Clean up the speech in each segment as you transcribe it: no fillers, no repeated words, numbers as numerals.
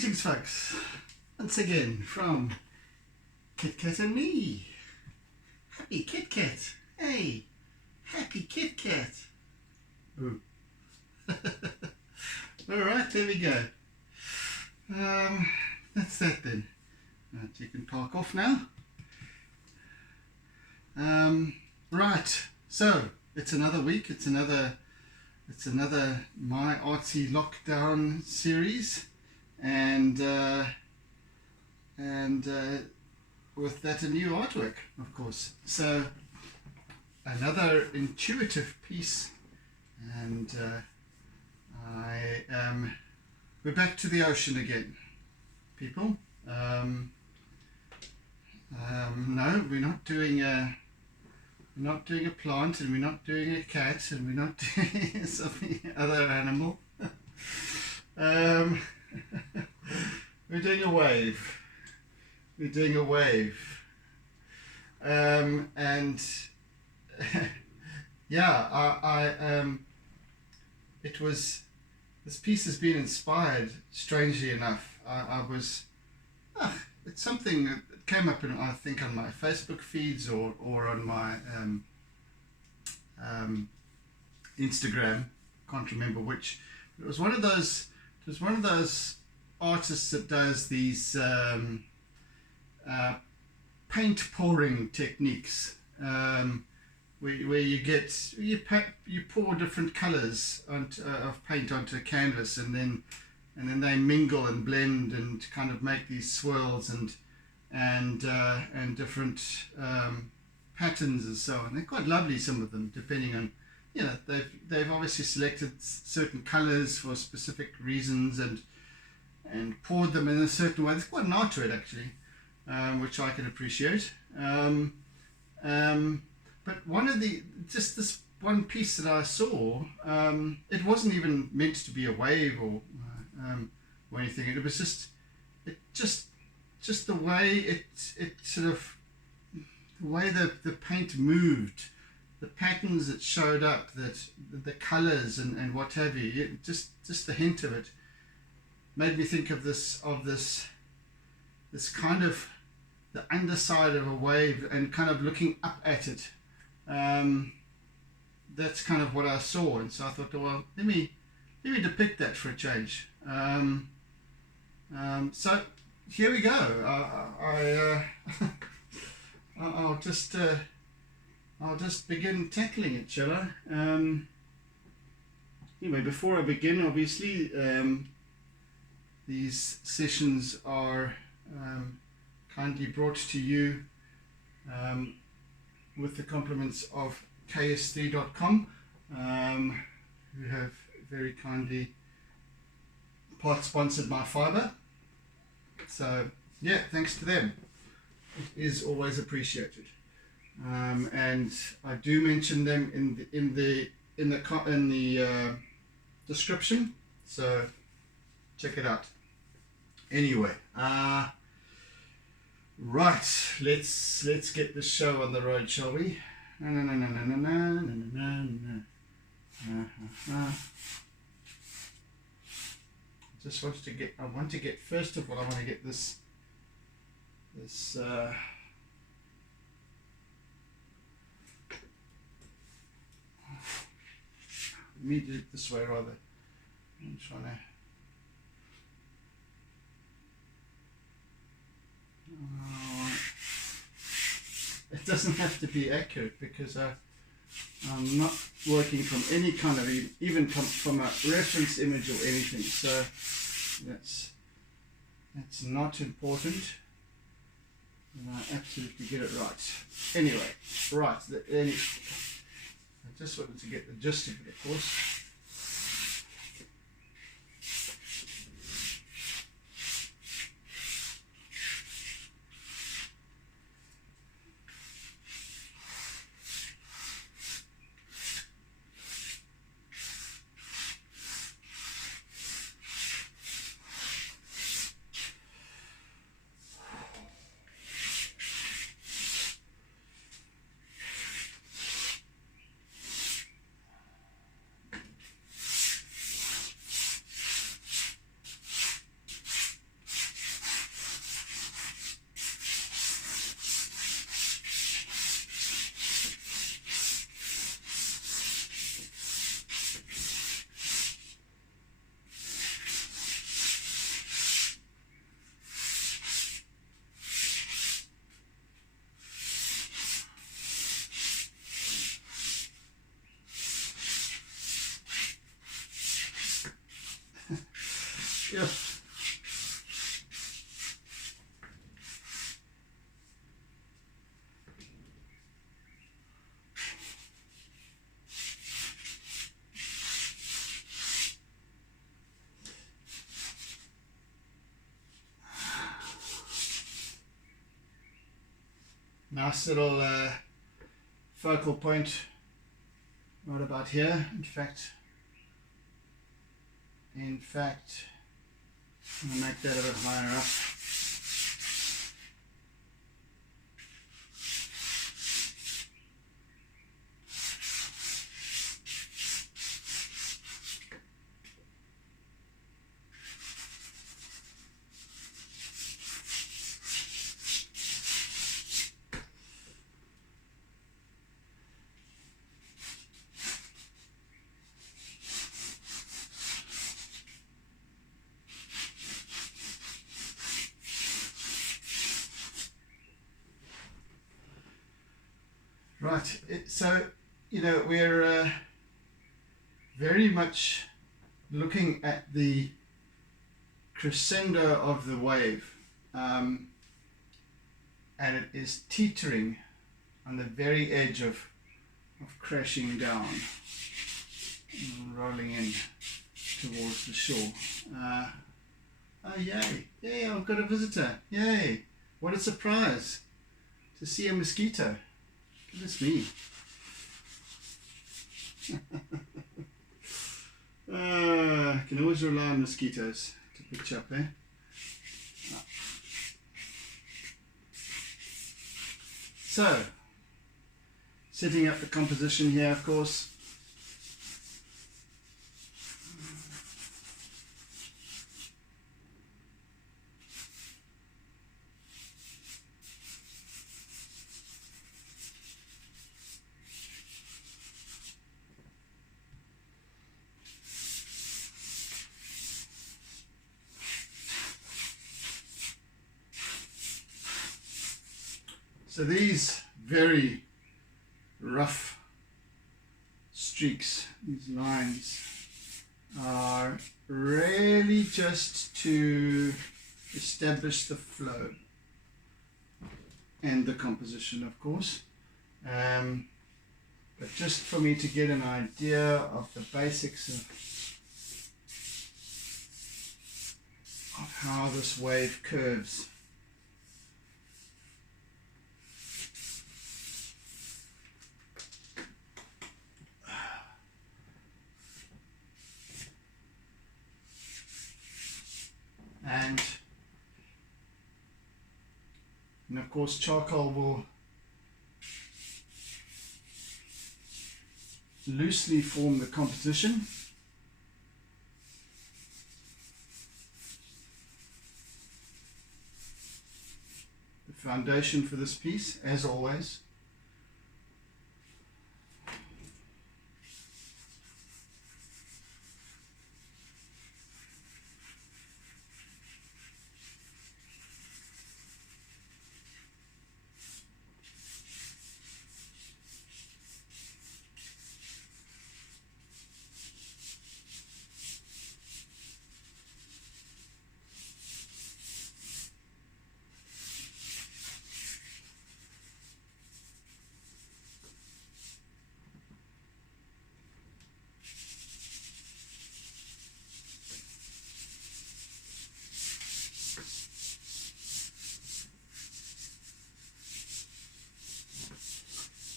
Greetings, folks. Once again from Kit Kat and me. Happy Kit Kat. Hey, happy Kit Kat. Ooh. Alright, there we go. That's that then. Right, you can park off now. Right, so it's another week. It's another My Artsy lockdown series, and with that a new artwork, of course. So another intuitive piece, and we're back to the ocean again, people. No, we're not doing a plant, and we're not doing a cat, and we're not doing some other animal. We're doing a wave. We're doing a wave. And yeah, this piece has been inspired, strangely enough. It's something that came up in, I think, on my Facebook feeds or on my Instagram. Can't remember which. It was one of those artists that does these paint pouring techniques, where you pour different colors of paint onto a canvas, and then they mingle and blend and kind of make these swirls and different patterns and so on. They're quite lovely, some of them, depending on, they've obviously selected certain colors for specific reasons and poured them in a certain way. There's quite an art to it, actually, which I can appreciate. But this one piece that I saw, it wasn't even meant to be a wave or anything. It was just the way it sort of, the way the paint moved, the patterns that showed up, that the colors and what have you. Just the hint of it made me think of this kind of the underside of a wave and kind of looking up at it. That's kind of what I saw, and so I thought, well, let me depict that for a change. So here we go. I'll just begin tackling it, shall I? Anyway, before I begin, obviously, these sessions are kindly brought to you with the compliments of ks3.com, who have very kindly part-sponsored my fiber. So yeah, thanks to them. It is always appreciated, and I do mention them in the description. So check it out. Anyway, right, let's get the show on the road, shall we? I want to get first of all, I want to get this let me do it this way rather. I'm trying to it doesn't have to be accurate, because I'm not working from any kind of, even from a reference image or anything, so that's not important, and I absolutely get it right. Anyway, right, I just wanted to get the gist of it, of course. Yeah. Nice little focal point right about here. In fact, I'm going to make that a bit higher up. Right, so, you know, we're very much looking at the crescendo of the wave, and it is teetering on the very edge of crashing down and rolling in towards the shore. Oh, yay, yay, I've got a visitor, yay, what a surprise to see a mosquito. Goodness me. Can always rely on mosquitoes to pitch up there. So, setting up the composition here, of course. So these very rough streaks, these lines, are really just to establish the flow and the composition, of course, but just for me to get an idea of the basics of how this wave curves. And of course charcoal will loosely form the composition. The foundation for this piece, as always.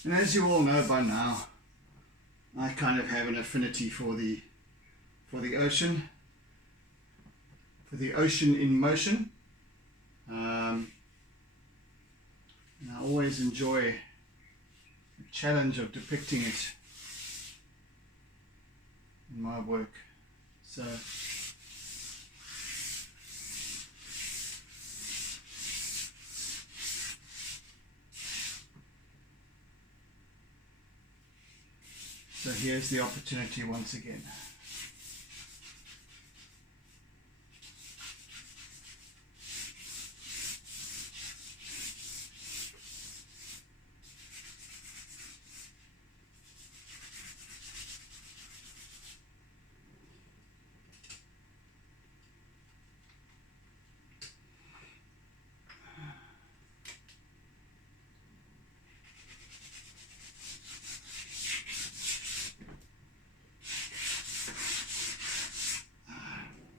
And as you all know by now, I kind of have an affinity for the ocean, in motion. And I always enjoy the challenge of depicting it in my work. So here's the opportunity once again.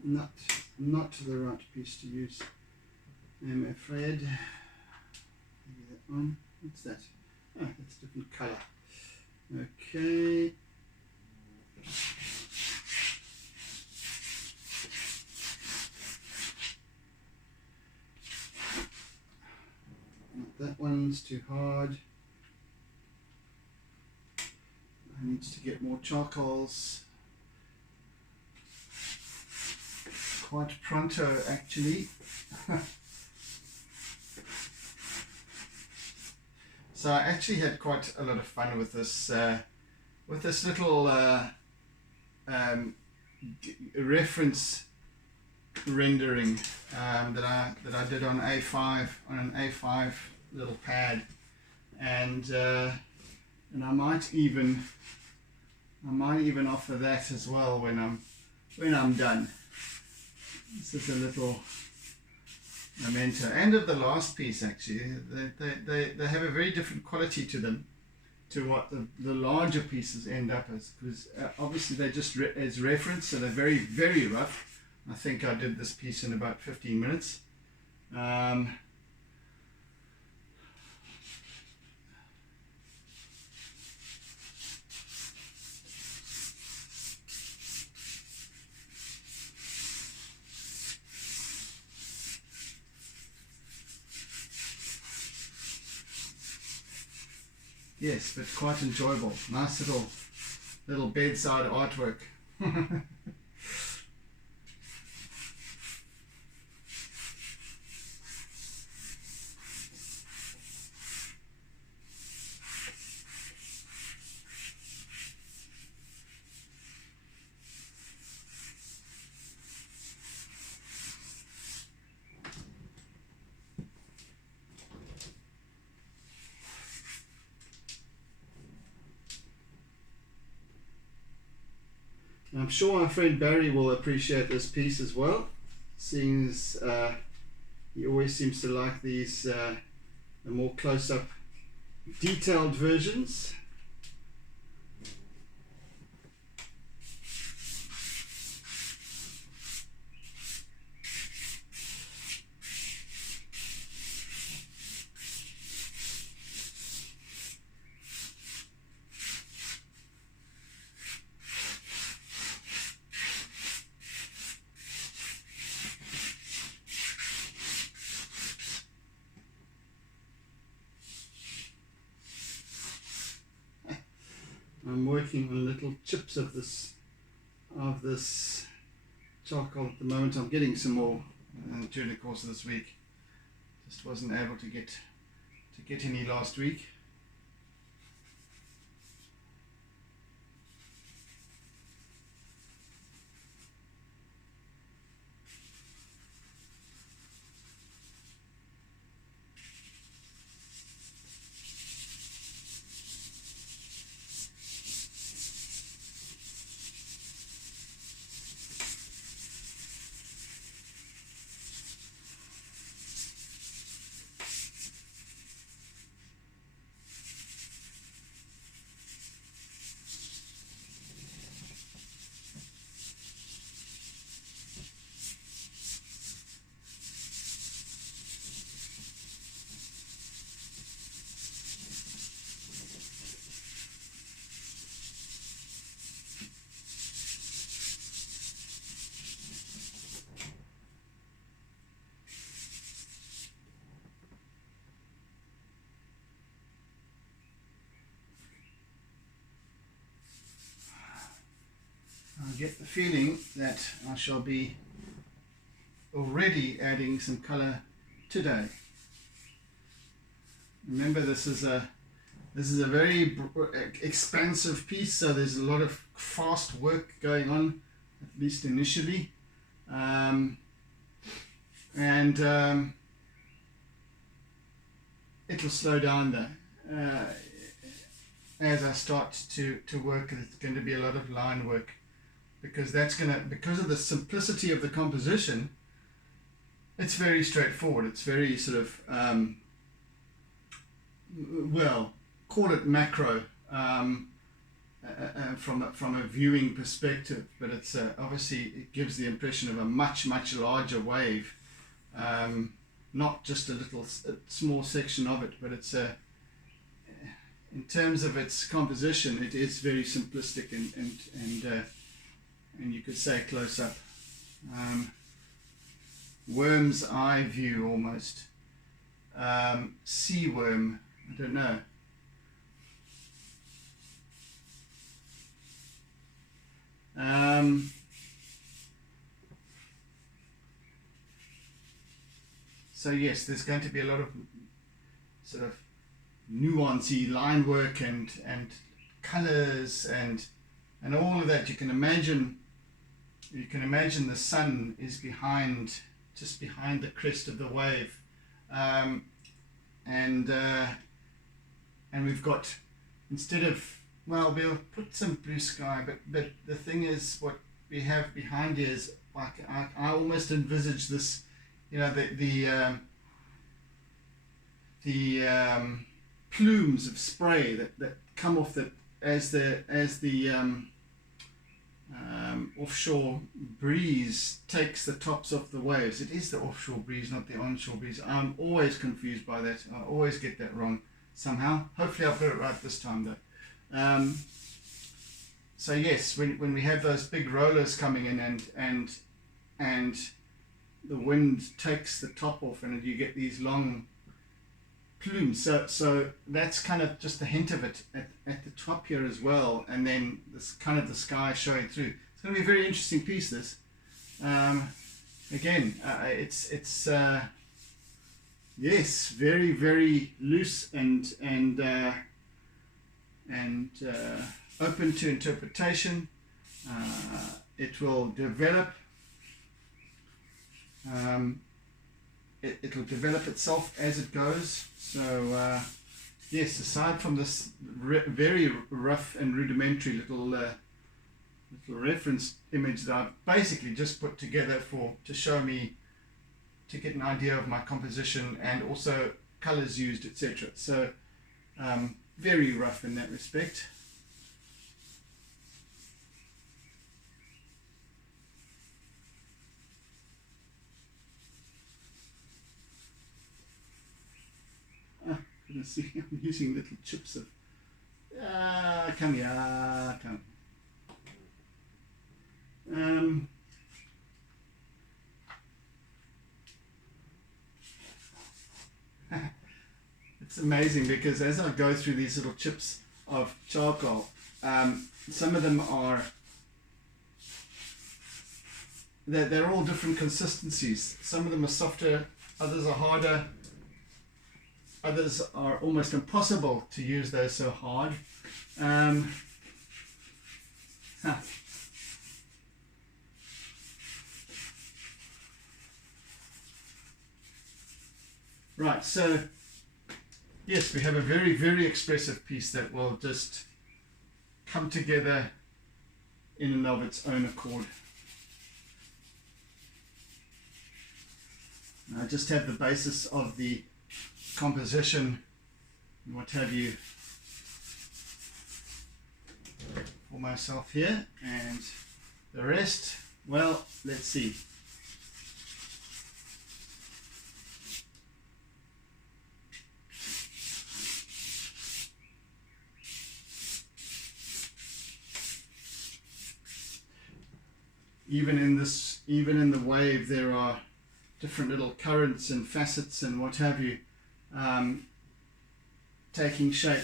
not the right piece to use, I'm afraid. Maybe that one. What's that? Oh, that's a different color. Okay. That one's too hard. I need to get more charcoals. Quite pronto, actually. So I actually had quite a lot of fun with this little reference rendering that I did on A5 on an A5 little pad, and I might even offer that as well when I'm done. This is a little memento, and of the last piece actually. They have a very different quality to them to what the larger pieces end up as, because obviously they're just as reference, so they're very, very rough. I think I did this piece in about 15 minutes. Yes, but quite enjoyable. Nice little bedside artwork. I'm sure our friend Barry will appreciate this piece as well, seeing as he always seems to like these the more close-up detailed versions. I'm working on little chips of this charcoal at the moment. I'm getting some more during the course of this week. Just wasn't able to get any last week. I get the feeling that I shall be already adding some color today. Remember, this is a very expansive piece, so there's a lot of fast work going on, at least initially, and it'll slow down there as I start to work. It's going to be a lot of line work, because because of the simplicity of the composition, it's very straightforward. It's very sort of well, call it macro, from a viewing perspective, but it's obviously it gives the impression of a much larger wave, not just a small section of it, but it's in terms of its composition, it is very simplistic and you could say close up, worm's eye view almost, sea worm, I don't know. So yes, there's going to be a lot of sort of nuancey line work and colors and all of that. You can imagine the sun is just behind the crest of the wave, and we've got, instead of, well, we'll put some blue sky, but the thing is, what we have behind here is like I almost envisage this, you know, the plumes of spray that come off as the offshore breeze takes the tops off the waves. It is the offshore breeze, not the onshore breeze. I'm always confused by that. I always get that wrong somehow. Hopefully I've got it right this time though. So yes, when we have those big rollers coming in and the wind takes the top off and you get these long plumes, so that's kind of just a hint of it at the top here as well, and then this kind of the sky showing through. It's going to be a very interesting piece, this. Again, it's yes, very loose and open to interpretation. It will develop. It'll develop itself as it goes. So yes, aside from this very rough and rudimentary little reference image that I've basically just put together to show me, to get an idea of my composition and also colors used, etc. So very rough in that respect. See, I'm using little chips of come here, come. It's amazing because as I go through these little chips of charcoal, some of them are they're all different consistencies. Some of them are softer, others are harder. Others are almost impossible to use, those so hard. Right, so yes, we have a very expressive piece that will just come together in and of its own accord. I just have the basis of the composition and what have you for myself here, and the rest, well, let's see. Even in the wave, there are different little currents and facets and what have you taking shape.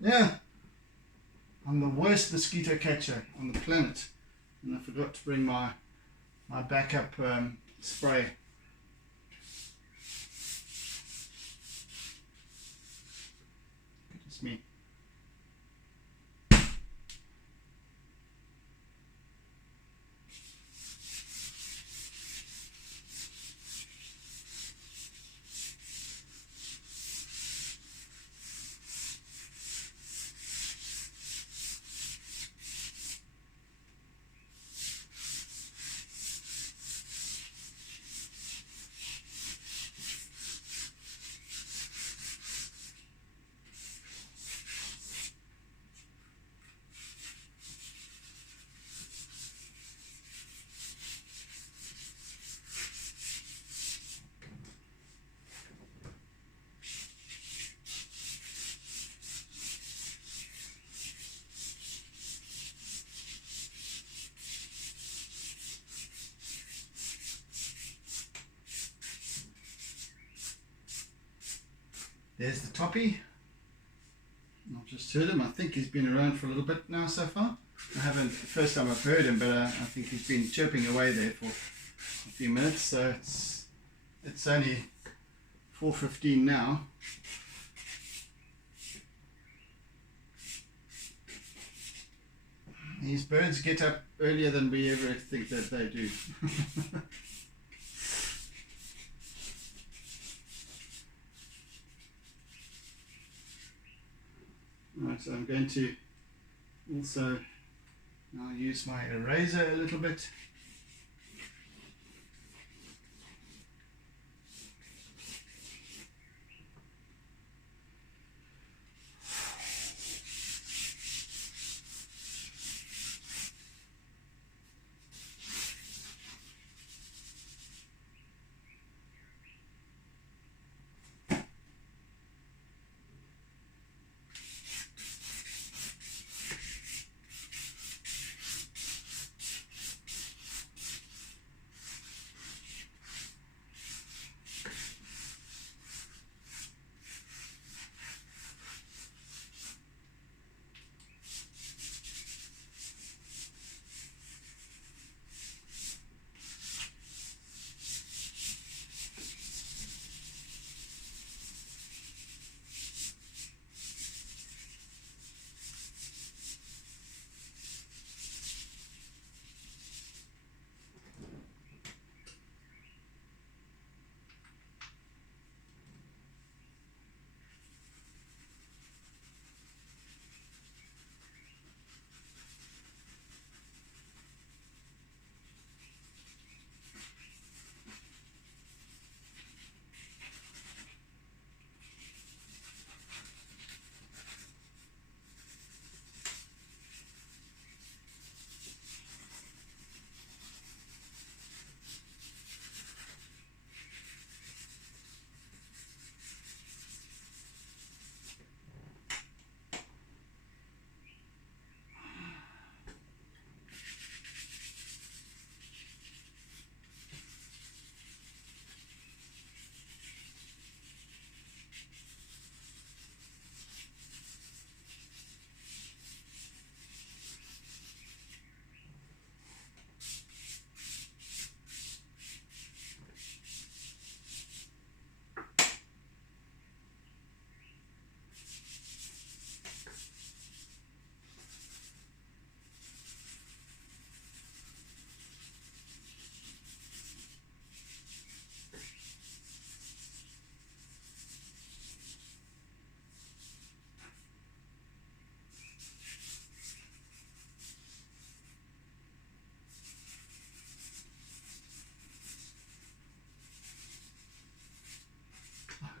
Yeah, I'm the worst mosquito catcher on the planet, and I forgot to bring my backup spray. Goodness me. There's the toppy. I've just heard him. I think he's been around for a little bit now so far. I haven't, the first time I've heard him, but I think he's been chirping away there for a few minutes. So it's only 4:15 now. These birds get up earlier than we ever think that they do. Right, so I'm going to also now use my eraser a little bit.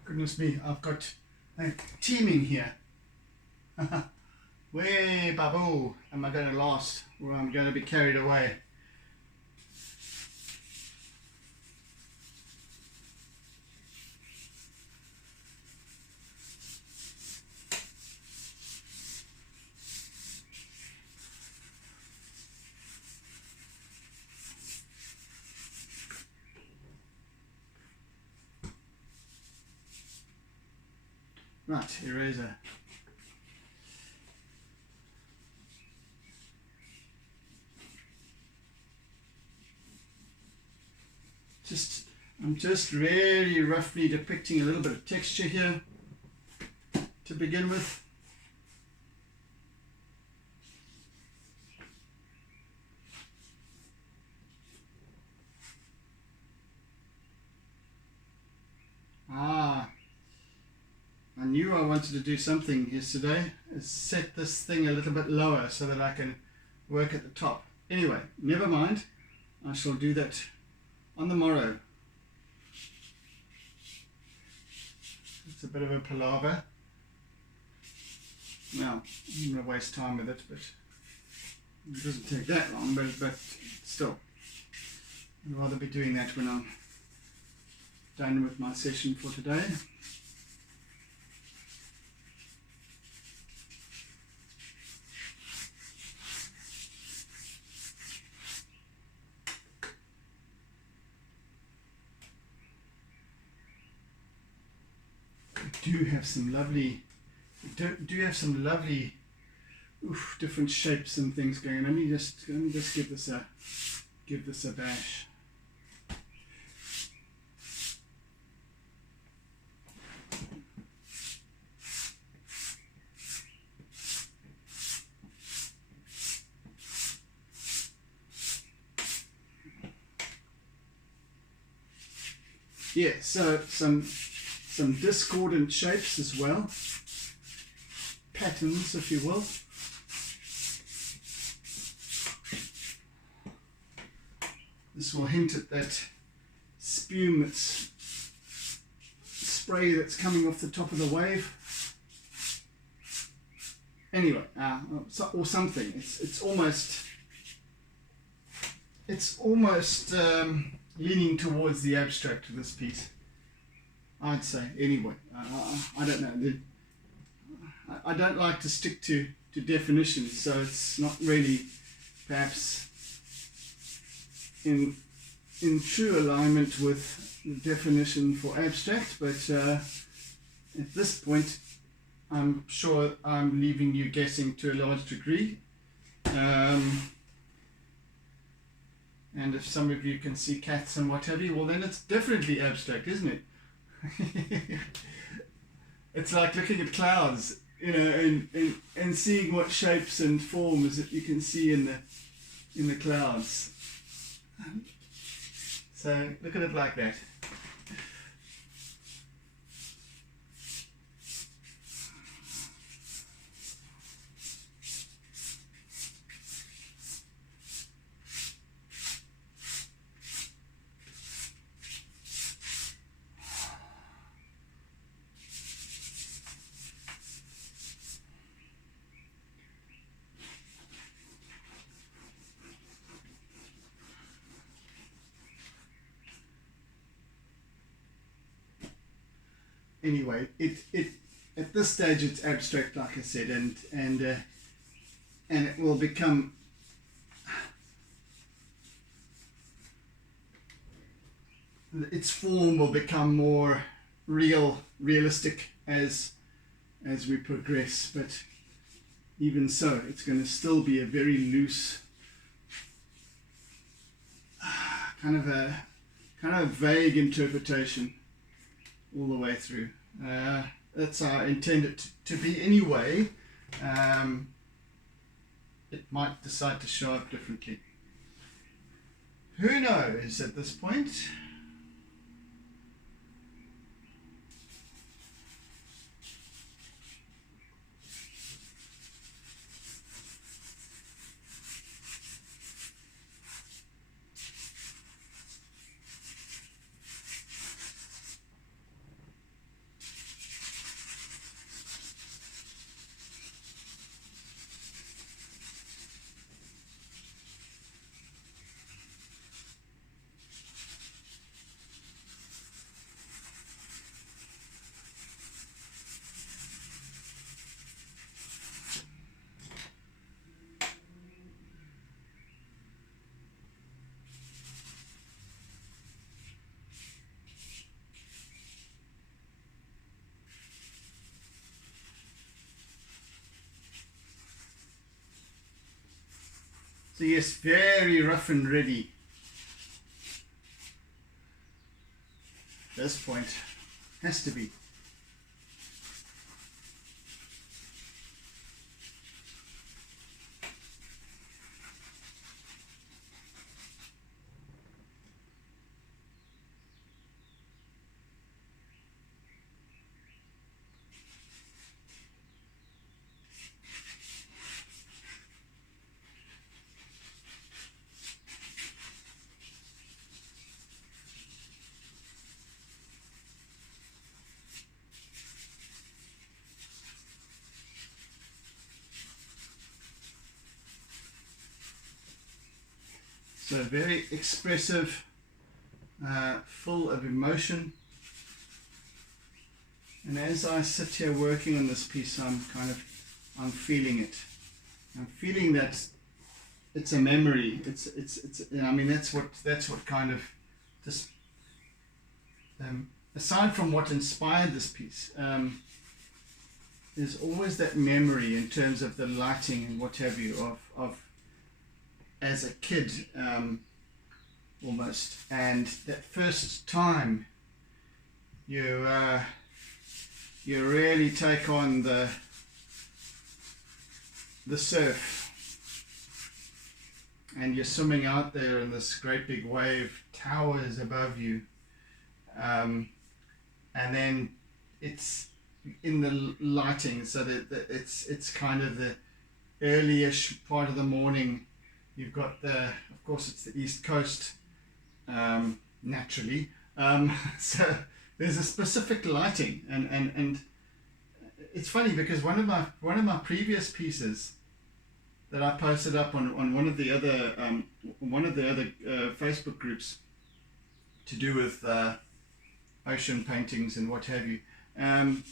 Goodness me, I've got a teaming here. Way babu, am I going to last? Or I'm going to be carried away. Right, eraser. I'm just really roughly depicting a little bit of texture here to begin with. I knew I wanted to do something yesterday, is set this thing a little bit lower so that I can work at the top. Anyway, never mind, I shall do that on the morrow. It's a bit of a palaver. Now, I'm going to waste time with it, but it doesn't take that long, but still, I'd rather be doing that when I'm done with my session for today. do have some lovely, different shapes and things going on. Let me just give this a bash. Yeah, so some discordant shapes as well, patterns, if you will. This will hint at that spume, spray that's coming off the top of the wave. Anyway, or something. It's almost leaning towards the abstract of this piece, I'd say. Anyway, I don't know. I don't like to stick to definitions, so it's not really perhaps in true alignment with the definition for abstract, but at this point I'm sure I'm leaving you guessing to a large degree. And if some of you can see cats and what have you, well then it's definitely abstract, isn't it? It's like looking at clouds, you know, and seeing what shapes and forms that you can see in the clouds. So look at it like that. Anyway, it at this stage it's abstract, like I said, and it will become its form will become more realistic as we progress. But even so, it's going to still be a very loose, kind of vague interpretation all the way through. That's how I intend it to be anyway. It might decide to show up differently. Who knows at this point? So yes, very rough and ready. This point has to be. So very expressive, full of emotion. And as I sit here working on this piece, I'm feeling it. I'm feeling that it's a memory. I mean, that's what kind of just aside from what inspired this piece, there's always that memory in terms of the lighting and what have you of as a kid, almost, and that first time you really take on the surf, and you're swimming out there and this great big wave towers above you, and then it's in the lighting, so that it's kind of the early-ish part of the morning. You've got of course it's the East Coast, naturally, so there's a specific lighting, and it's funny because one of my previous pieces that I posted up on one of the other Facebook groups to do with ocean paintings and what have you, and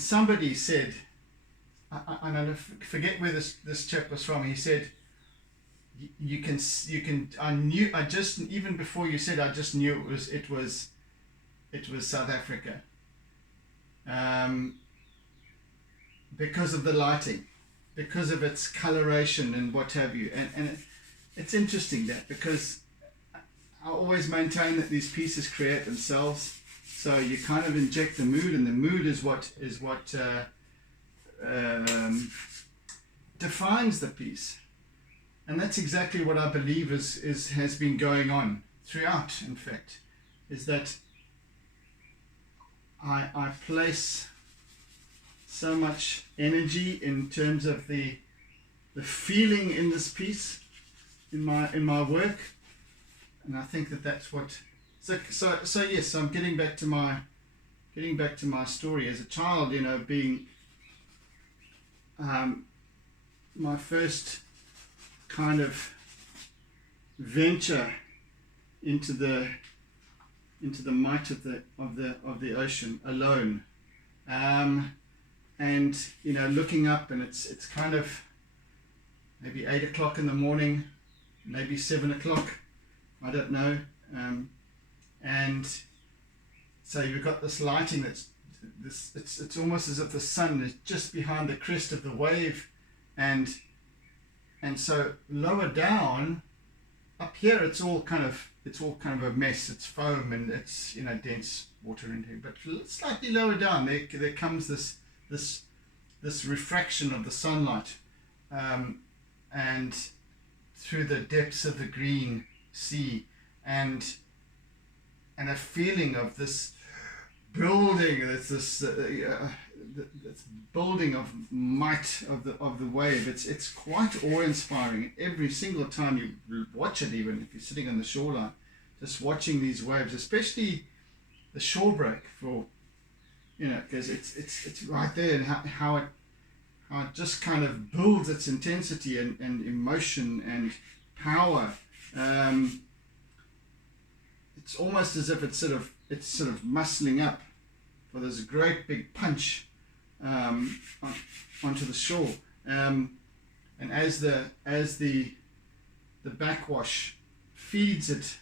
somebody said, I forget where this chap was from. He said, you can even before you said, I just knew it was South Africa, because of the lighting, because of its coloration and what have you, and it's interesting that, because I always maintain that these pieces create themselves, so you kind of inject the mood, and the mood is what defines the piece. And that's exactly what I believe has been going on throughout, in fact, is that I place so much energy in terms of the feeling in this piece, in my work, and I think that's what. So yes, so I'm getting back to my story as a child. Being my first kind of venture into the might of the ocean alone, and looking up, and it's kind of maybe 8 o'clock in the morning, maybe 7 o'clock, I don't know, and so you've got this lighting it's almost as if the sun is just behind the crest of the wave, and so lower down, up here, it's all kind of a mess. It's foam, and it's dense water in here. But slightly lower down, there comes this refraction of the sunlight, and through the depths of the green sea, and a feeling of this building. It's this building of might of the wave. It's quite awe-inspiring every single time you watch it, even if you're sitting on the shoreline, just watching these waves, especially the shore break, because it's right there, and how it just kind of builds its intensity and emotion and power. It's almost as if it's sort of muscling up for this great big punch onto the shore, and as the backwash feeds it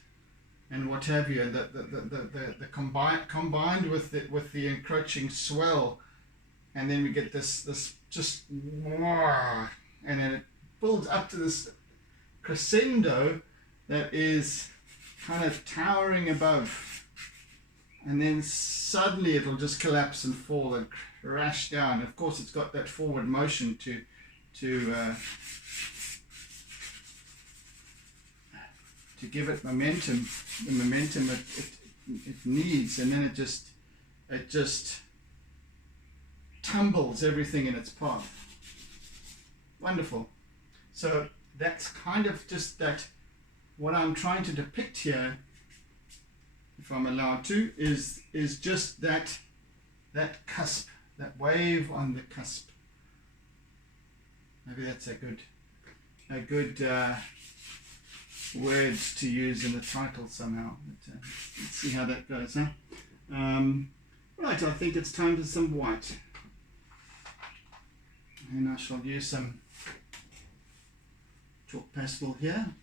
and what have you, and the combined with the encroaching swell, and then we get this just, and then it builds up to this crescendo that is kind of towering above, and then suddenly it'll just collapse and fall and crash down. Of course, it's got that forward motion to give it momentum, the momentum it needs, and then it just tumbles everything in its path. Wonderful. So that's kind of just that. What I'm trying to depict here, if I'm allowed to, is just that cusp, that wave on the cusp. Maybe that's a good word to use in the title somehow. But, let's see how that goes, huh? Right, I think it's time for some white, and I shall use some chalk pastel here.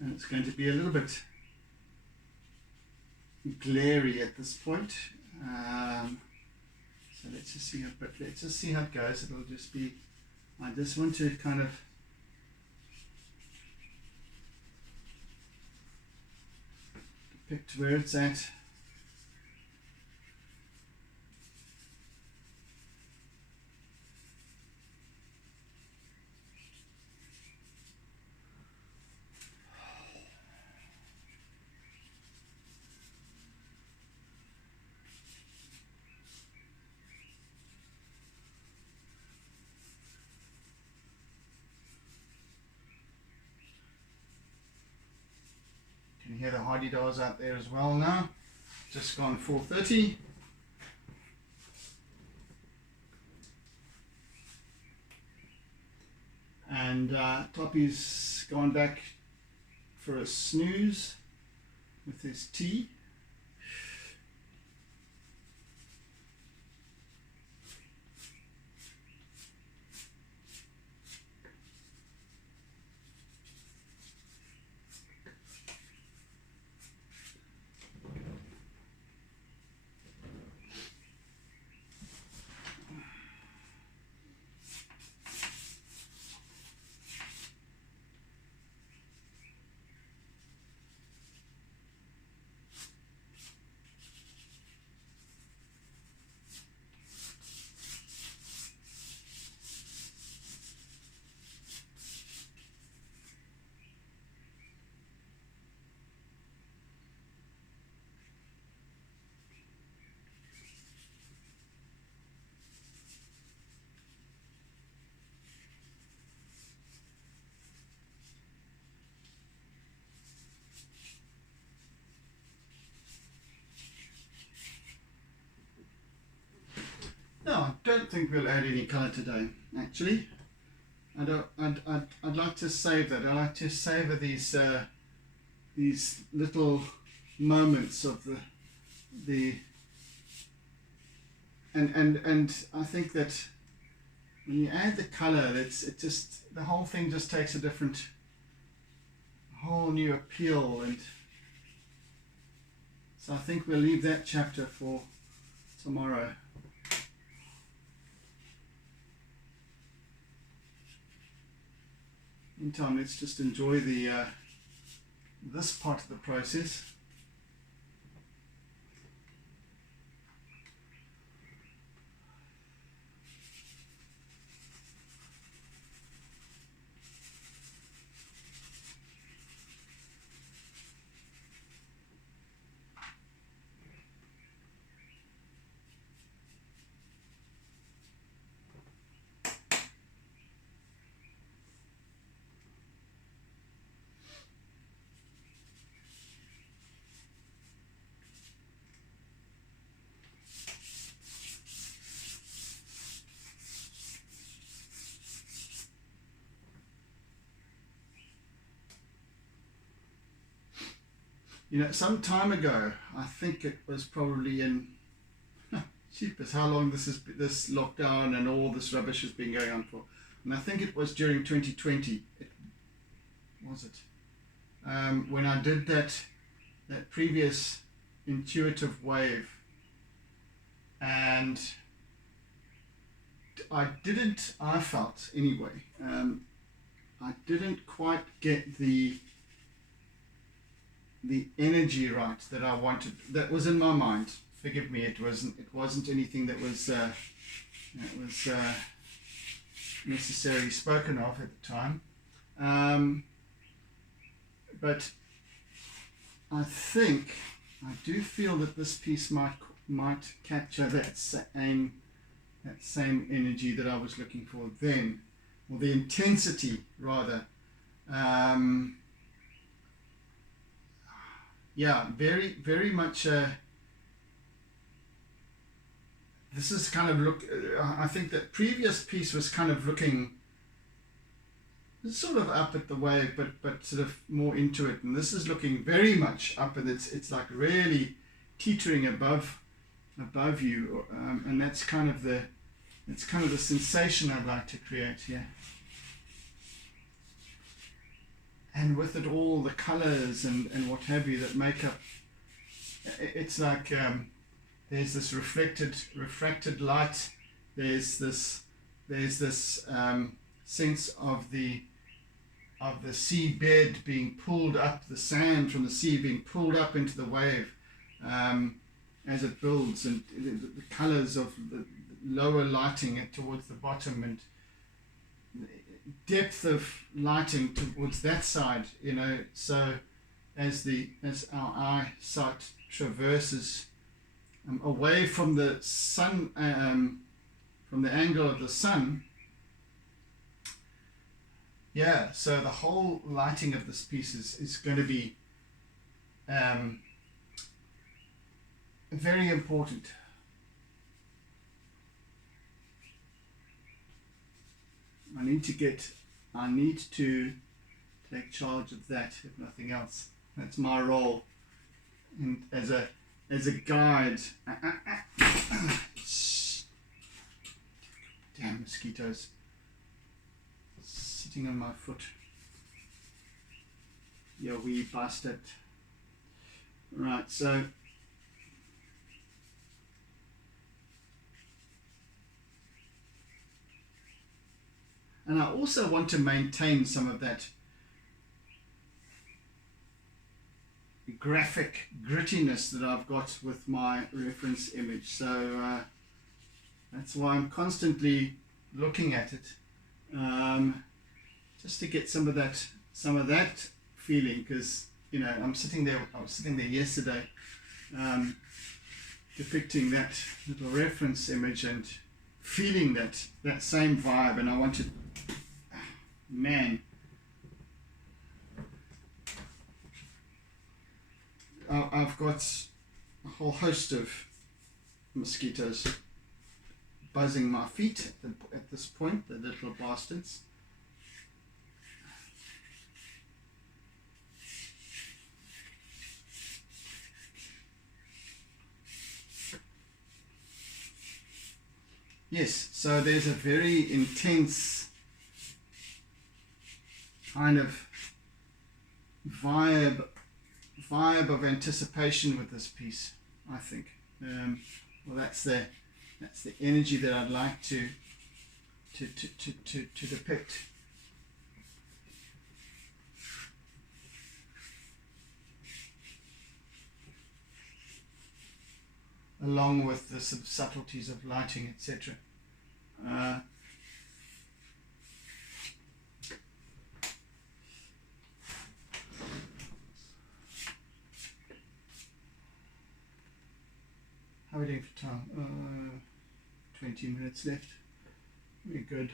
And it's going to be a little bit glary at this point. So let's just see how it goes. It'll just be, I just want to kind of depict where it's at. You can hear the hardy-dars out there as well now. Just gone 4:30. And Toppy's gone back for a snooze with his tea. No, I don't think we'll add any colour today, actually. I'd like to save that. I like to savour these little moments of and I think that when you add the colour, the whole thing just takes a whole new appeal, and so I think we'll leave that chapter for tomorrow. Meantime, let's just enjoy this part of the process. You know, some time ago, I think it was probably in, jeepers, how long this lockdown and all this rubbish has been going on for. And I think it was during 2020, when I did that previous intuitive wave, and I felt anyway, I didn't quite get the energy right that I wanted, that was in my mind. Forgive me, it wasn't anything that was necessarily spoken of at the time, but I do feel that this piece might capture that same energy that I was looking for then, or the intensity rather. Yeah, very, very much. This is kind of I think that previous piece was kind of looking sort of up at the wave, but sort of more into it, and this is looking very much up, and it's like really teetering above you, and that's kind of the sensation I'd like to create here. And with it all the colors and what have you that make up it's like there's this refracted light. There's this sense of the seabed being pulled up, the sand from the sea being pulled up into the wave as it builds, and the colors of the lower lighting it towards the bottom, and depth of lighting towards that side, you know. So as our eyesight traverses away from the sun, from the angle of the sun, yeah, so the whole lighting of this piece is going to be very important. I need to take charge of that, if nothing else. That's my role, and as a guide. Damn mosquitoes sitting on my foot. Yeah, we bastard. Right, so and I also want to maintain some of that graphic grittiness that I've got with my reference image. So that's why I'm constantly looking at it, just to get some of that feeling. Because, you know, I was sitting there yesterday, depicting that little reference image and feeling that same vibe, and I wanted, man, I've got a whole host of mosquitoes buzzing my feet at this point, the little bastards. Yes, so there's a very intense kind of vibe of anticipation with this piece, I think. Well, that's the energy that I'd like to depict. Along with the subtleties of lighting, etc. How are we doing for time? 20 minutes left. We're good.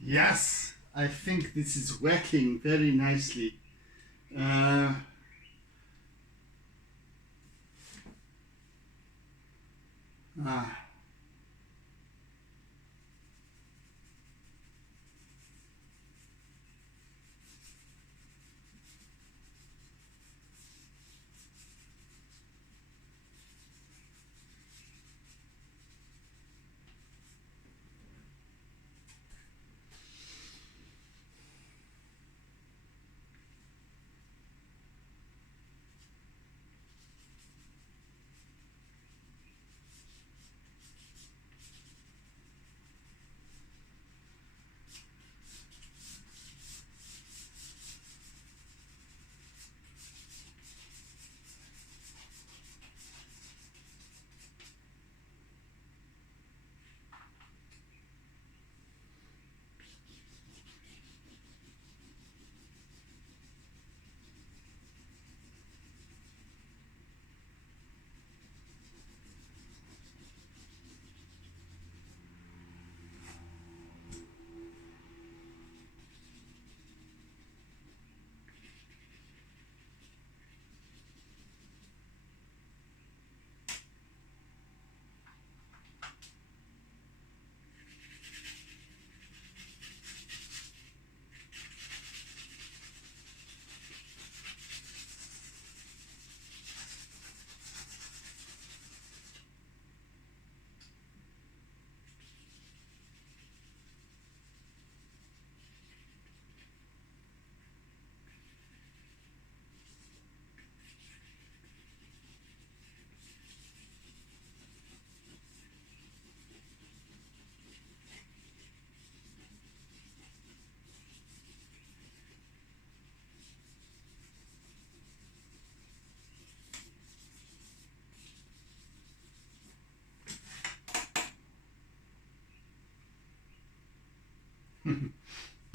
Yes, I think this is working very nicely.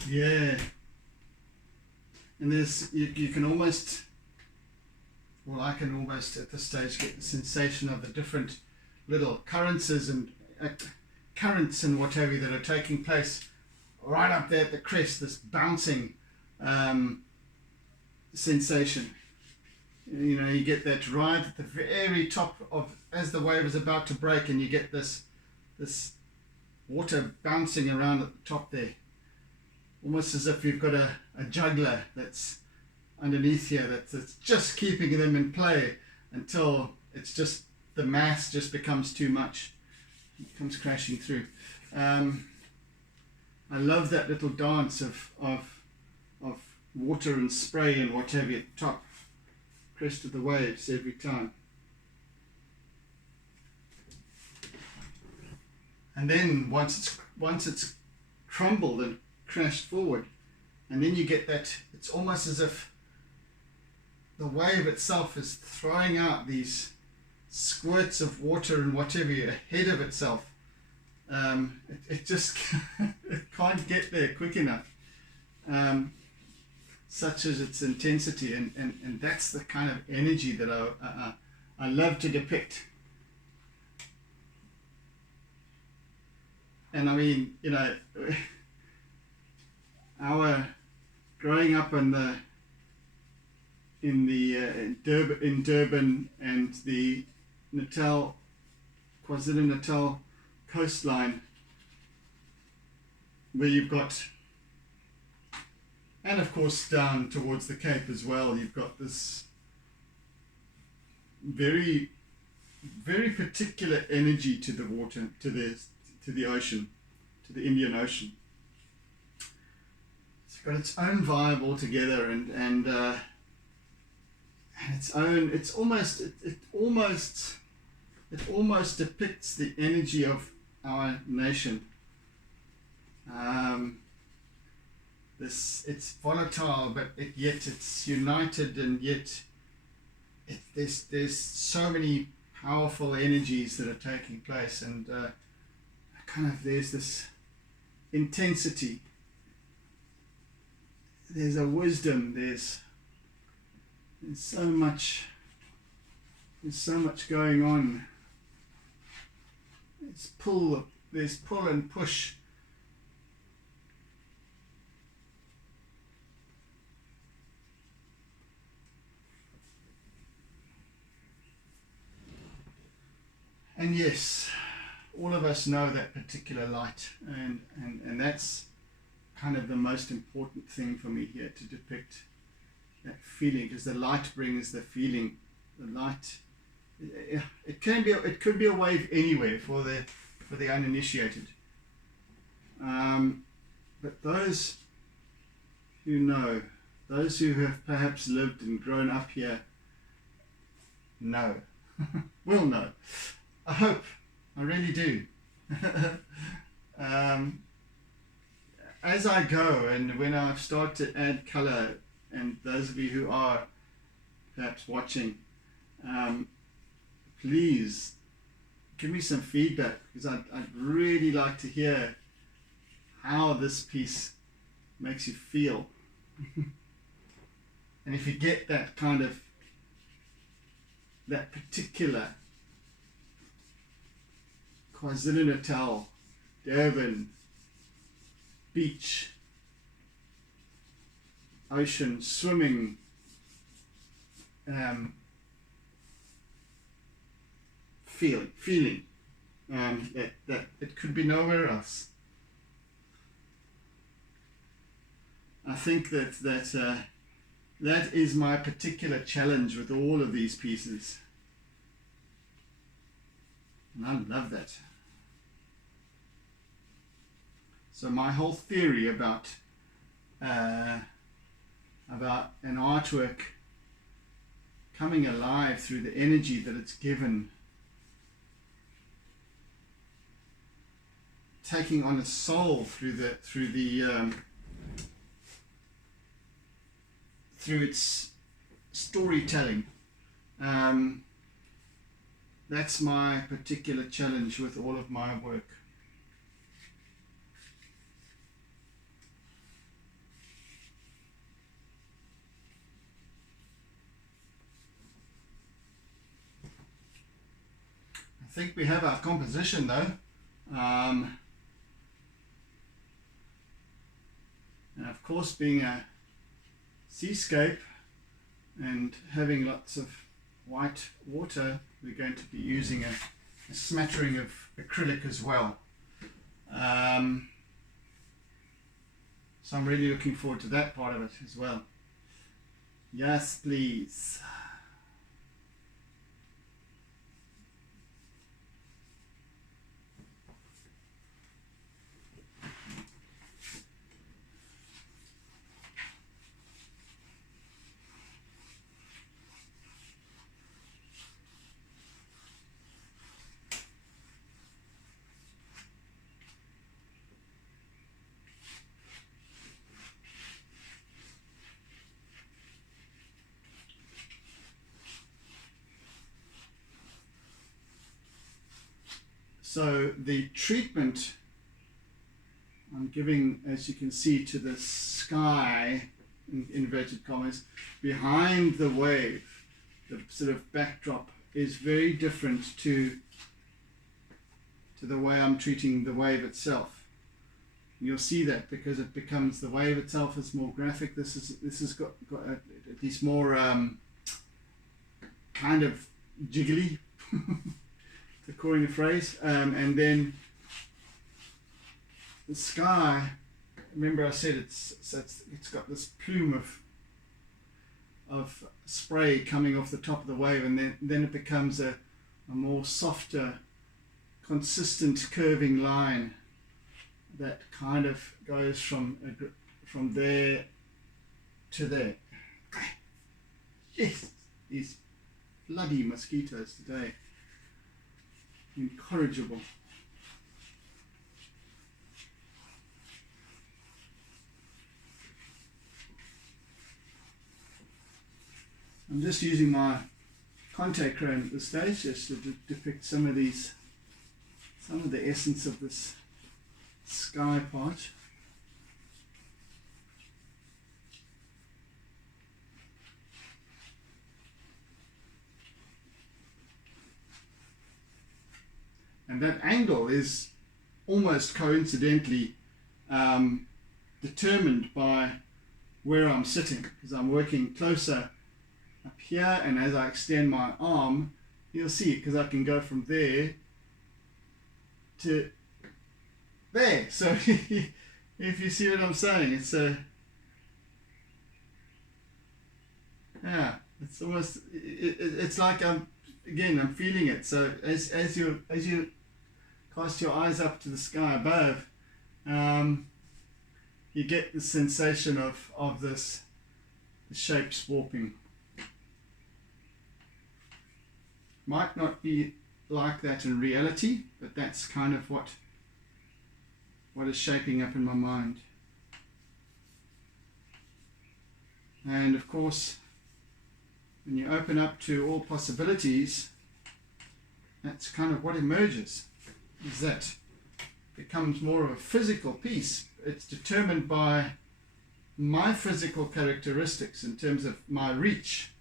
Yeah. And there's, you can almost, well, I can almost at this stage get the sensation of the different little currents and what have you that are taking place right up there at the crest, this bouncing sensation. You know, you get that right at the very top of, as the wave is about to break, and you get this water bouncing around at the top there. Almost as if you've got a juggler that's underneath here that's just keeping them in play until it's just, the mass just becomes too much. It comes crashing through. I love that little dance of water and spray and what have you at the top, crest of the waves every time. And then once it's crumbled and crashed forward, and then you get that, it's almost as if the wave itself is throwing out these squirts of water and whatever ahead of itself. It just it can't get there quick enough, such as its intensity, and that's the kind of energy that I love to depict. And I mean, you know, our growing up in Durban and the KwaZulu-Natal coastline, where you've got, and of course down towards the Cape as well, you've got this very, very particular energy to the water, to the ocean, to the Indian Ocean. It's got its own vibe altogether, and its own. It almost depicts the energy of our nation. It's volatile, but yet it's united, and yet there's so many powerful energies that are taking place, and there's this intensity, there's a wisdom, there's so much going on. There's pull and push. And yes, all of us know that particular light, and that's kind of the most important thing for me here, to depict that feeling, because the light brings the feeling. The light, it could be a wave anywhere for the uninitiated, but those who know, those who have perhaps lived and grown up here, know, will know. I hope, I really do. As I go, and when I start to add color, and those of you who are perhaps watching, please give me some feedback, because I'd really like to hear how this piece makes you feel. And if you get that kind of, that particular KwaZulu-Natal, Durban, beach, ocean, swimming, feeling that it could be nowhere else. I think that is my particular challenge with all of these pieces, and I love that. So my whole theory about an artwork coming alive through the energy that it's given, taking on a soul through its storytelling. That's my particular challenge with all of my work. think we have our composition though. And of course, being a seascape and having lots of white water, we're going to be using a smattering of acrylic as well. So I'm really looking forward to that part of it as well. Yes, please. So the treatment I'm giving, as you can see, to the sky, in inverted commas, behind the wave, the sort of backdrop, is very different to the way I'm treating the wave itself. You'll see that because it becomes, the wave itself is more graphic. This has got at least more kind of jiggly. To coin a phrase, and then the sky. Remember, I said it's got this plume of spray coming off the top of the wave, and then it becomes a more softer, consistent curving line that kind of goes from there to there. Yes, these bloody mosquitoes today. Incorrigible. I'm just using my conté crayon at this stage just to depict some of the essence of this sky part. And that angle is almost coincidentally determined by where I'm sitting, because I'm working closer up here, and as I extend my arm, you'll see, because I can go from there to there. So if you see what I'm saying, it's it's almost, it's like I'm feeling it. So as you cast your eyes up to the sky above, you get the sensation of the shapes warping. Might not be like that in reality, but that's kind of what is shaping up in my mind. And of course, when you open up to all possibilities, that's kind of what emerges, is that becomes more of a physical piece. It's determined by my physical characteristics in terms of my reach.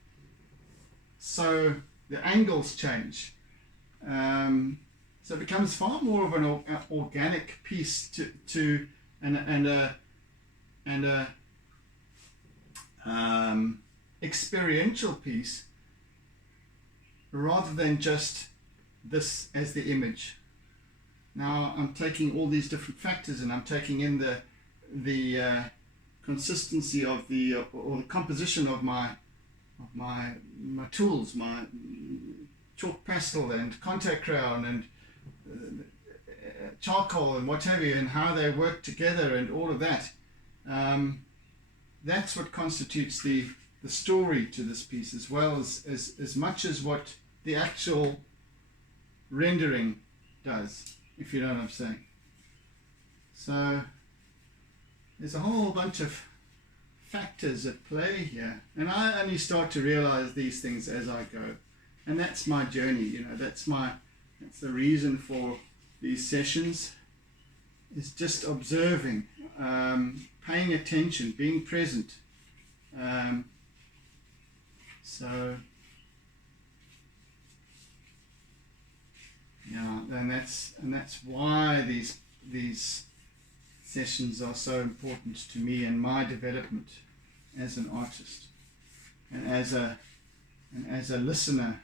So the angles change. So it becomes far more of an organic piece and a experiential piece, rather than just this as the image. Now I'm taking all these different factors, and I'm taking in the consistency of or the composition of my tools, my chalk, pastel, and contact crayon, and charcoal, and what have you, and how they work together, and all of that. That's what constitutes the story to this piece, as well as much as what the actual rendering does, if you know what I'm saying. So there's a whole bunch of factors at play here, and I only start to realize these things as I go, and that's my journey. That's the reason for these sessions, is just observing, paying attention, being present. So and that's why these sessions are so important to me and my development as an artist and as a listener.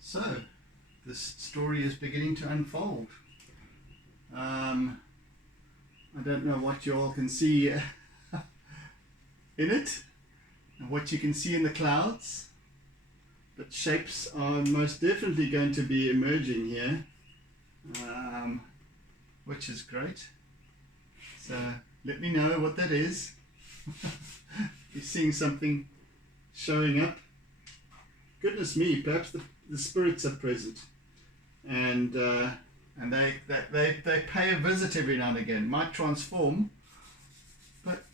So this story is beginning to unfold. I don't know what you all can see in it and what you can see in the clouds, but shapes are most definitely going to be emerging here, which is great. So let me know what that is. You're seeing something showing up. Goodness me, perhaps the spirits are present, and they pay a visit every now and again. Might transform, but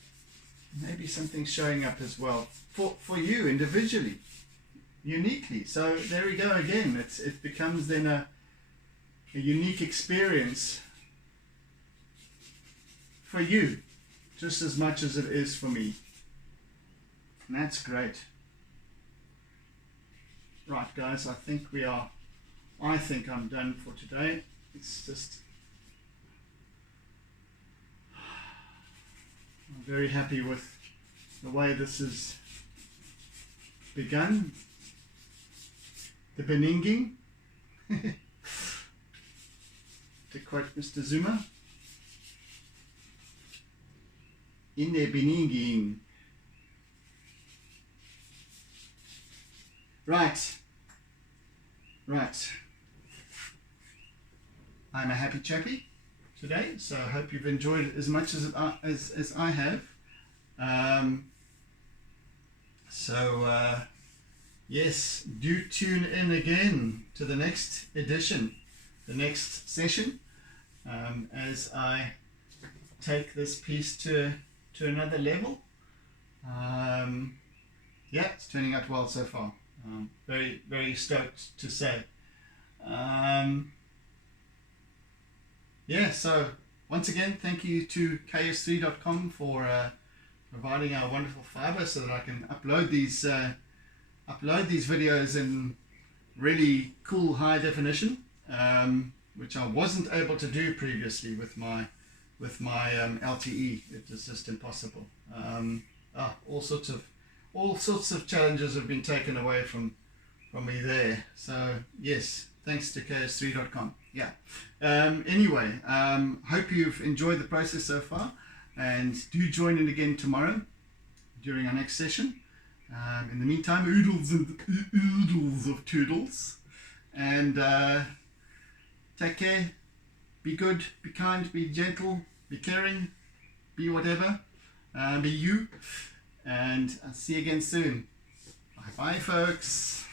maybe something's showing up as well for you individually, uniquely. So there we go again. It becomes then a unique experience for you, just as much as it is for me. And that's great. Right, guys, I think I'm done for today. It's just, I'm very happy with the way this has begun. The beninging, to quote Mr. Zuma, in the beninging. Right. I'm a happy chappy today, so I hope you've enjoyed it as much as I have. Yes, do tune in again to the next edition, the next session, as I take this piece to another level. Yeah, it's turning out well so far. Very, very stoked to say. Yeah, so once again, thank you to ks3.com for providing our wonderful fiber so that I can upload these videos in really cool high definition, which I wasn't able to do previously with my LTE. It was just impossible. All sorts of challenges have been taken away from me there. So yes, thanks to ks3.com. Yeah. Anyway, hope you've enjoyed the process so far, and do join in again tomorrow during our next session. In the meantime, oodles and oodles of toodles, and take care. Be good, be kind, be gentle, be caring, be whatever, be you. And I'll see you again soon. Bye bye, folks.